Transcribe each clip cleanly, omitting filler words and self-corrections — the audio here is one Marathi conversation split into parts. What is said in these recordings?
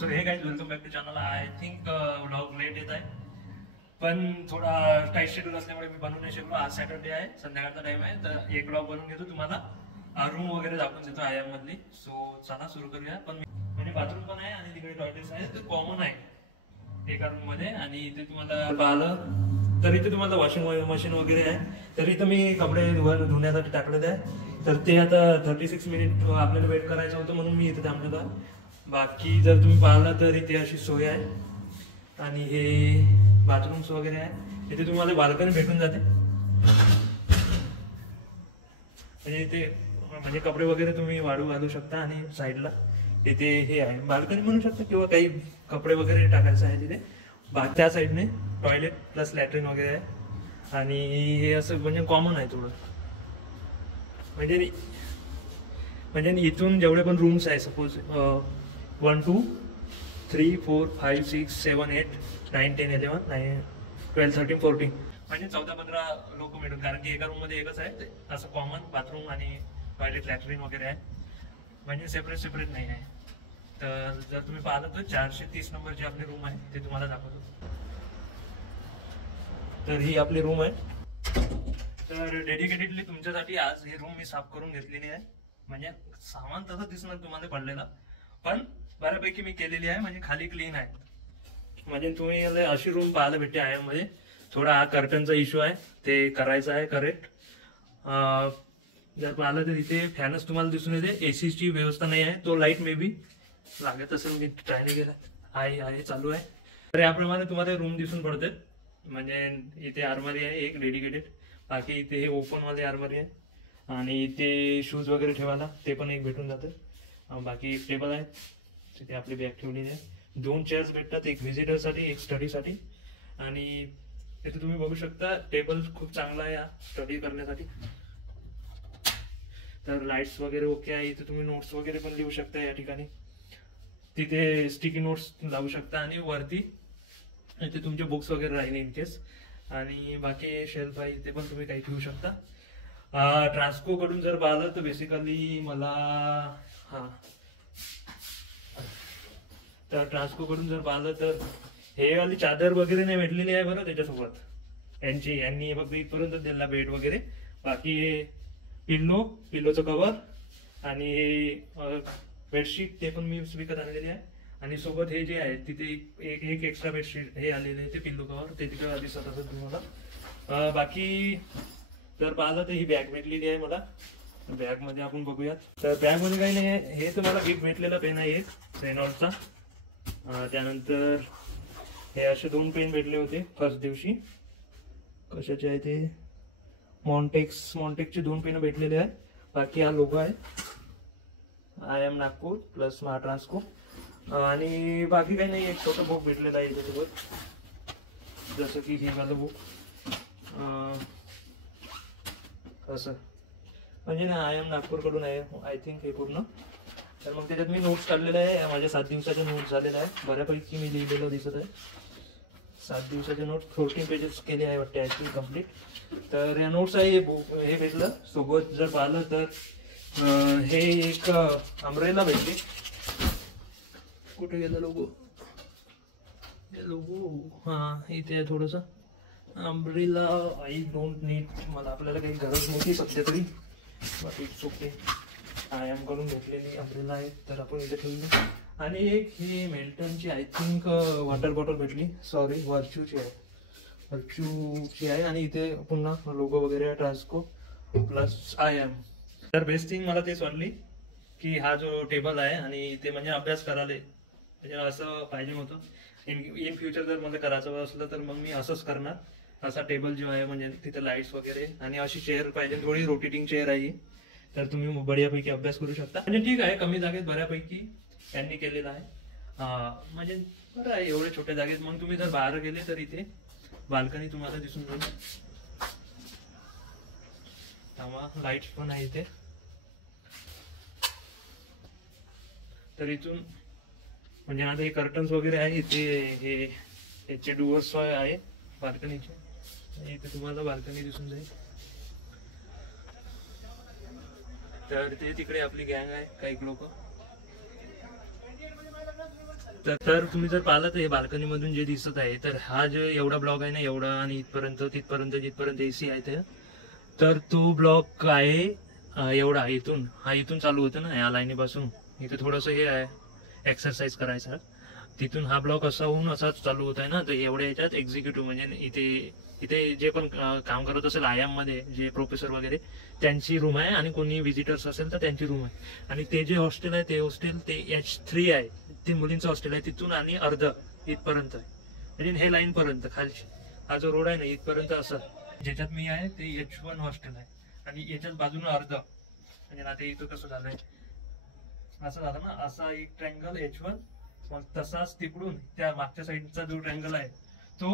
So hey guys welcome back to channel. I think vlog late येत आहे, पण थोडा टाईट शेड्यूल असल्यामुळे मी बनवू नाही शकलो. आज सॅटर्डे आहे, संध्याकाळचा टाइम आहे, तर एक व्लॉग बनवून घेतो, तुम्हाला रूम वगैरे दाखवून देतो आयाम मधली. सो चला सुरू करूया. पण म्हणजे बाथरूम पण आहे आणि तिकडे टॉयलेट्स आहे, तर कॉमन आहे एका रूम मध्ये. आणि इथे तुम्हाला पाहिलं तर इथे तुम्हाला वॉशिंग मशीन वगैरे आहे. तर इथं मी कपडे धुण्यासाठी टाकलेले आहे. तर ते आता 36 मिनिट आपल्याला वेट करायचं होतं, म्हणून मी इथे थांबलेलो आहे. बाकी जर तुम्ही पाहिलं तर इथे अशी सोय आहे. आणि हे बाथरूम्स वगैरे आहे. इथे तुम्हाला बाल्कनी भेटून जाते, म्हणजे इथे म्हणजे कपडे वगैरे तुम्ही वाळू घालू शकता. आणि साईडला इथे हे आहे, बाल्कनी म्हणू शकता, किंवा काही कपडे वगैरे टाकायचं आहे तिथे. त्या साईडने टॉयलेट प्लस लॅट्रिन वगैरे आहे. आणि हे असं म्हणजे कॉमन आहे थोडं. म्हणजे इथून जेवढे पण रूम्स आहे, सपोज 1 2 3 4 5 6 7 8 9 10 11 12 13 14 म्हणजे 14-15 लोक मिळून. कारण की एका रूम मध्ये एकच आहे, असं कॉमन बाथरूम आणि टॉयलेट लॅट्रिन वगैरे आहे, म्हणजे सेपरेट नाही आहे. तर जर तुम्ही पाहिलं तर 430 नंबरची आपली रूम आहे, ते तुम्हाला दाखवतो. तर ही आपली रूम आहे. तर डेडिकेटेडली तुमच्यासाठी आज ही रूम मी साफ करून घेतलेली आहे. म्हणजे सामान तसं दिसणार तुम्हाला पडलेलं, पण बऱ्यापैकी मी केलेली आहे. म्हणजे खाली क्लीन आहे. म्हणजे तुम्ही अशी रूम पाहायला भेटते आयाम मध्ये. थोडा हा कर्टनचा इश्यू आहे, ते करायचा आहे करेक्ट. जर पाहिलं तर इथे फॅनच तुम्हाला दिसून येते. एसीची व्यवस्था नाही आहे, तो लाईट मे बी लागत असेल, मी ट्राय नाही केला. आहे चालू आहे. तर याप्रमाणे तुम्हाला रूम दिसून पडते. म्हणजे इथे आरमारी आहे एक डेडिकेटेड. बाकी इथे हे ओपन वाले आरमारी आहे. आणि इथे शूज वगैरे ठेवायला ते पण एक भेटून जातं. बाकी एक टेबल आहे, तिथे आपली बॅग ठेवलेली आहे. 2 चेअर्स भेटतात, एक व्हिजिटरसाठी एक स्टडीसाठी. आणि इथे तुम्ही बघू शकता टेबल खूप चांगला आहे स्टडी करण्यासाठी. तर लाईट्स वगैरे ओके आहे. इथे तुम्ही नोट्स वगैरे पण लिहू शकता या ठिकाणी. तिथे स्टिकी नोट्स लावू शकता. आणि वरती इथे तुमचे बुक्स वगैरे राहील इन केस. आणि बाकी शेल्फ आहे, इथे पण तुम्ही काही ठेवू शकता. ट्रान्सको कडून जर पाहिलं तर बेसिकली मला तर ट्रान्सको कडून जर पाहिलं तर हे वाली चादर वगैरे नाही भेटलेली आहे बरं त्याच्यासोबत. यांनी फक्त इथपर्यंत दिला बेड वगैरे. बाकी पिल्लोचं कव्हर आणि बेडशीट ते पण मी विकत आणलेली आहे. आणि सोबत हे जे आहे तिथे एक एक्स्ट्रा बेडशीट हे आलेले आहे, ते पिल्लो कव्हर ते तिकडे दिसत असत तुम्हाला. बाकी जर पाहिलं तर ही बॅग भेटलेली आहे मला. बॅग मध्ये आपण बघूयात. तर बॅग मध्ये काही नाही आहे. हे तुम्हाला गिफ्ट भेटलेला पेन आहे एक रेनॉल्डचा. त्यानंतर हे असे 2 पेन भेटले होते फर्स्ट दिवशी. कशाचे आहे ते, मॉन्टेक्सचे 2 पेन भेटलेले आहे. बाकी हा लोगो आहे I am Nagpur plus Mahatransco. आणि बाकी काही नाही. एक छोटं बुक भेटलेलं आहे त्याच्यासोबत, जसं की हे वालं बुक असं, म्हणजे ना आय एम नागपूर कडून आहे आय थिंक हे पूर्ण. तर मग त्याच्यात मी नोट्स काढलेले आहे. माझ्या 7 दिवसाच्या नोट्स झालेल्या आहे. बऱ्यापैकी मी लिहिलेलं दिसत आहे. 7 दिवसाचे नोट्स 14 पेजेस केले आहे वाटते ॲक्च्युली कम्प्लीट. तर या नोट्स आहे हे भेटलं. सोबत जर पाहिलं तर हे एक अम्ब्रेला भेटली. कुठे गेला लोगो, इथे आहे थोडस अम्ब्रेला. आय डोंट नीड, मला आपल्याला काही गरज नव्हती सध्या तरी. बाकी ओके, आय एम कडून भेटलेली अम्ब्रेला आहे, तर आपण इथे ठेवली. आणि एक ही मेल्टनची आय थिंक वॉटर बॉटल भेटली. सॉरी, वर्च्यूची आहे. आणि इथे पुन्हा लोगो वगैरे ट्रान्सको प्लस आय एम. तर बेस्ट थिंग मला तेच वाटली की हा जो टेबल आहे आणि इथे म्हणजे अभ्यास करायला म्हणजे असं पाहिजे होतं. इन फ्युचर जर मला करायचं असलं तर मग मी असंच करणार. असा टेबल जो आहे, म्हणजे तिथे लाईट्स वगैरे. आणि अशी चेअर पाहिजे, थोडी रोटेटिंग चेअर आहे, तर तुम्ही बढियापैकी अभ्यास करू शकता. म्हणजे ठीक आहे, कमी जागेत बऱ्यापैकी त्यांनी केलेलं आहे. म्हणजे बरं आहे एवढ्या छोट्या जागेत. मग तुम्ही जर बाहेर गेले तर इथे बाल्कनी तुम्हाला दिसून जाईल. लाईट्स पण आहे इथे. तर इथून म्हणजे आता हे कर्टन्स वगैरे आहे इथे. याचे डुअर्स आहे बाल्कनीचे. इथे तुम्हाला बाल्कनी दिसून जाईल. तर ते तिकडे आपली गँग आहे काही लोक. तर तुम्ही जर पाहिलं तर हे बाल्कनी मधून जे दिसत आहे, तर हा जो एवढा ब्लॉक आहे ना, एवढा आणि इथपर्यंत तिथपर्यंत जिथपर्यंत एसी आहे तर तो ब्लॉक आहे एवढा. इथून चालू होतं ना, या लाईनीपासून. इथे थोडस हे आहे एक्सरसाइज करायचा. तिथून हा ब्लॉक असा होऊन असाच चालू होत आहे ना, तर एवढ्या याच्यात एक्झिक्युटिव्ह म्हणजे इथे जे पण काम करत असेल आयाम मध्ये, जे प्रोफेसर वगैरे, त्यांची रूम आहे. आणि कोणी विजिटर्स असेल तर त्यांची रूम आहे. आणि ते जे हॉस्टेल आहे ते H3 आहे. ते मुलींचं हॉस्टेल आहे. तिथून आणि अर्ध इथपर्यंत आहे, म्हणजे हे लाईन पर्यंत खालची. हा जो रोड आहे ना इथपर्यंत असं. ज्याच्यात मी आहे ते H1 हॉस्टेल आहे. आणि याच्यात बाजूनं अर्ध, म्हणजे आता इथं कसं झालंय, असं झालं ना, असा एक ट्रँगल H1, मग तसाच तिकडून त्या मागच्या साईडचा जो ट्रँगल आहे तो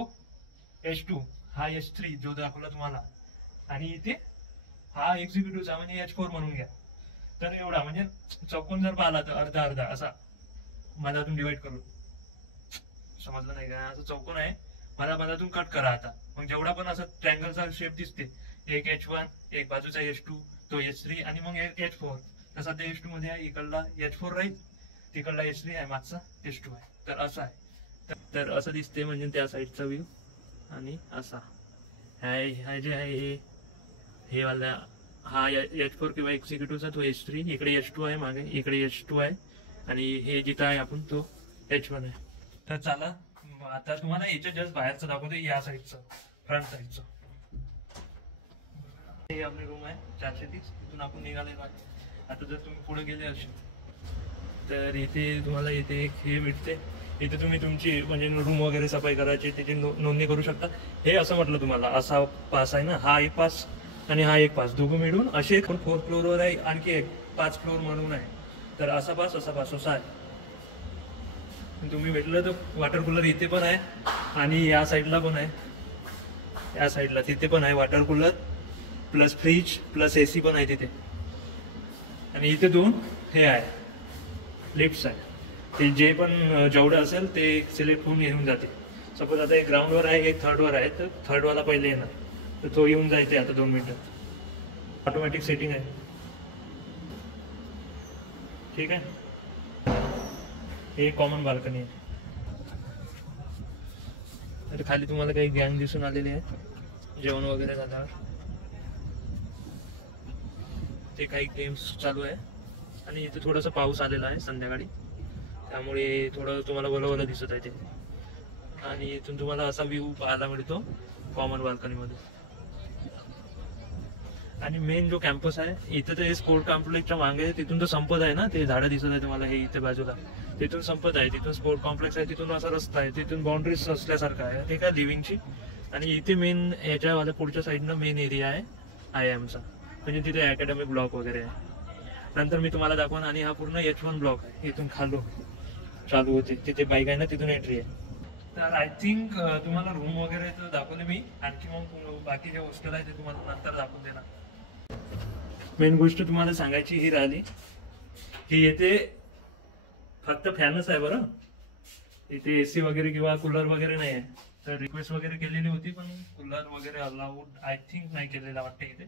H2, हा H3 जो दाखवला तुम्हाला. आणि इथे हा एक्झिक्युटिव्हचा म्हणजे H4 म्हणून घ्या. तर एवढा म्हणजे चौकोन जर पाहिला तर अर्धा अर्धा असा मधातून डिवाइड करून. समजलं नाही का? असं चौकोन आहे, मधातून कट करा आता. मग जेवढा पण असं ट्रँगलचा शेप दिसते, एक H1, एक बाजूचा H2, तो H3 आणि मग H4. तसा ते H2 मध्ये आहे, इकडला H4 राहील, तिकडला H3 आहे, मागचा H2 आहे. तर असं आहे. तर असं दिसते म्हणजे त्या साईडचा व्ह्यू. आणि असा हा जे आहे हे वाला, हा H4 किंवा एक्झिक्युटिव्हचा तो H3, इकडे H2 आहे, मागे इकडे H2 आहे. आणि हे जिथं आहे आपण तो H1 आहे. तर चला आता तुम्हाला याच्या जस्ट बाहेरचं दाखवतो, या साईडचं, फ्रंट साईडचं. हे आपली रूम आहे 430. तिथून आपण निघालेलो आहे. आता जर तुम्ही पुढे गेले असेल तर इथे तुम्हाला इथे एक हे भेटते. इथे तुम्ही तुमची म्हणजे रूम वगैरे सफाई करायची, त्याची नोंदणी करू शकता. हे असं म्हटलं तुम्हाला, असा पास आहे ना, हा एक पास आणि हा एक पास, दोघं मिळून असे 4 फ्लोअरवर आहे. आणखी एक 5 फ्लोअर म्हणून आहे. तर असा पास असा आहे. तुम्ही भेटलं तर वॉटर कूलर इथे पण आहे, आणि या साईडला पण आहे. या साईडला तिथे पण आहे water cooler plus fridge plus AC पण आहे तिथे. आणि इथे 2 हे आहे लिफ्ट्स आहे. ते जे पण जेवढं असेल ते सिलेक्ट होऊन येऊन जाते. सपोज आता एक ग्राउंडवर आहे, एक थर्डवर आहे, तर थर्डवाला पहिले येणार, तर तो येऊन जायचे आता 2 मिनिटात. ऑटोमॅटिक सेटिंग आहे. ठीक आहे. हे कॉमन बाल्कनी आहे. तर खाली तुम्हाला काही गँग दिसून आलेली आहे जेवण वगैरे झाल्यावर. ते काही गेम्स चालू आहे. आणि इथे थोडासा पाऊस आलेला आहे संध्याकाळी, त्यामुळे थोडं तुम्हाला बरोबर दिसत आहे ते. आणि इथून तुम्हाला असा व्ह्यू पाहायला मिळतो कॉमन बाल्कनी मध्ये. आणि मेन जो कॅम्पस आहे इथं, तर हे स्पोर्ट कॉम्प्लेक्सच्या मागे, तिथून तर संपत आहे ना, ते झाडं दिसत आहे तुम्हाला हे इथे बाजूला, तिथून संपत आहे. तिथून स्पोर्ट कॉम्प्लेक्स आहे, तिथून असा रस्ता आहे, तिथून बाउंड्रीज असल्यासारखं आहे ते काय लिव्हिंगची. आणि इथे मेन याच्या पुढच्या साईडनं मेन एरिया आहे IIMचा, म्हणजे तिथे अकॅडमिक ब्लॉक वगैरे आहे. नंतर मी तुम्हाला दाखवून. आणि हा पूर्ण H1 ब्लॉक आहे, इथून खालून चालू होते. तिथे बाईक आहे ना, तिथून एंट्री आहे. तर आय थिंक तुम्हाला रूम वगैरे तर दाखवले मी. आणखी मग बाकी जे हॉस्टेल आहे ते तुम्हाला नंतर दाखवून देणार. मेन गोष्ट तुम्हाला सांगायची ही राहिली की येथे फक्त फॅनच आहे बरं. इथे AC वगैरे किंवा कूलर वगैरे नाही आहे. तर रिक्वेस्ट वगैरे केलेली होती, पण कूलर वगैरे अलाउड आय थिंक नाही केलेला वाटतं इथे.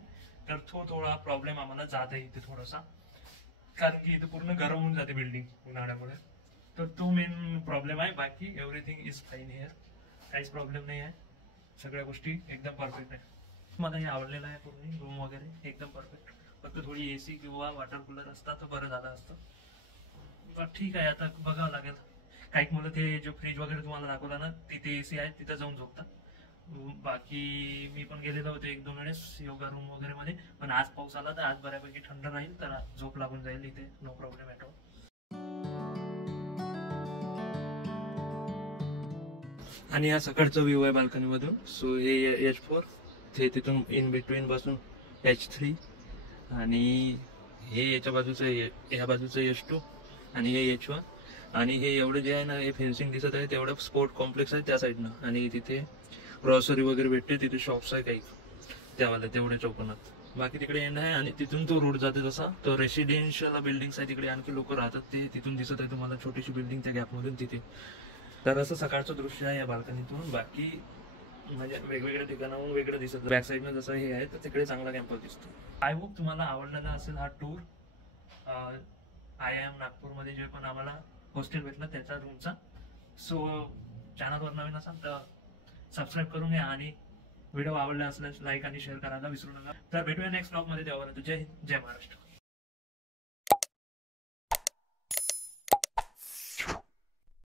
तर थोडा प्रॉब्लेम आम्हाला जात आहे इथे थोडासा, कारण की इथे पूर्ण गरम होऊन जाते बिल्डिंग उन्हाळ्यामुळे. तर तो मेन प्रॉब्लेम आहे. बाकी एव्हरीथिंग इज फाईन हिअर, काहीच प्रॉब्लेम नाही आहे. सगळ्या गोष्टी एकदम परफेक्ट आहे. मला हे आवडलेलं आहे पूर्ण रूम वगैरे एकदम परफेक्ट. फक्त थोडी AC किंवा वॉटर कूलर असता तर बरं झालं असतं. पण ठीक आहे, आता बघावं लागेल. काही मुलं ते जो फ्रीज वगैरे तुम्हाला दाखवला ना, तिथे AC आहे, तिथं जाऊन झोपतात. बाकी मी पण गेलेलो होतो 1-2 वेळेस योगा रूम वगैरे मध्ये. पण आज पाऊस आला तर आज बऱ्यापैकी थंड राहील, तर झोप लागून जाईल इथे, नो प्रॉब्लेम ॲट ऑल. आणि हा सकाळचा व्ह्यू आहे बाल्कनी मधून. सो हे H4, ते तिथून इन बिटवीन बसून H3, आणि हे याच्या बाजूचं ह्या बाजूचं H2, आणि हे H1. आणि हे एवढं जे आहे ना, हे फेन्सिंग दिसत आहे तेवढं स्पोर्ट कॉम्प्लेक्स आहे त्या साईडनं. आणि तिथे ग्रॉसरी वगैरे भेटते, तिथे शॉप्स आहे काही त्यावाल्या तेवढ्या चौकोनात. बाकी तिकडे एंड आहे. आणि तिथून तो रोड जाते तसा, तो रेसिडेन्शियल बिल्डिंग्स आहे तिकडे, आणखी लोक राहतात ते तिथून दिसत आहे तुम्हाला, छोटीशी बिल्डिंग त्या गॅपमधून तिथे. तर असं सकाळचं दृश्य आहे या बाल्कनीतून. बाकी म्हणजे वेगवेगळ्या ठिकाणाहून वेगळं दिसत. बॅक साईडनं जसं हे आहे तर तिकडे चांगला कॅम्पस दिसतो. आय होप तुम्हाला आवडलेला असेल हा टूर IIM नागपूरमध्ये जे पण आम्हाला हॉस्टेल भेटला त्याचा रूमचा. सो चॅनलवर नवीन असाल तर सबस्क्राईब करून घ्या आणि व्हिडिओ आवडला असल्यास लाईक आणि शेअर करायला विसरू नका. तर भेटूया नेक्स्ट ब्लॉग मध्ये. तेव्हा जय हिंद, जय महाराष्ट्र.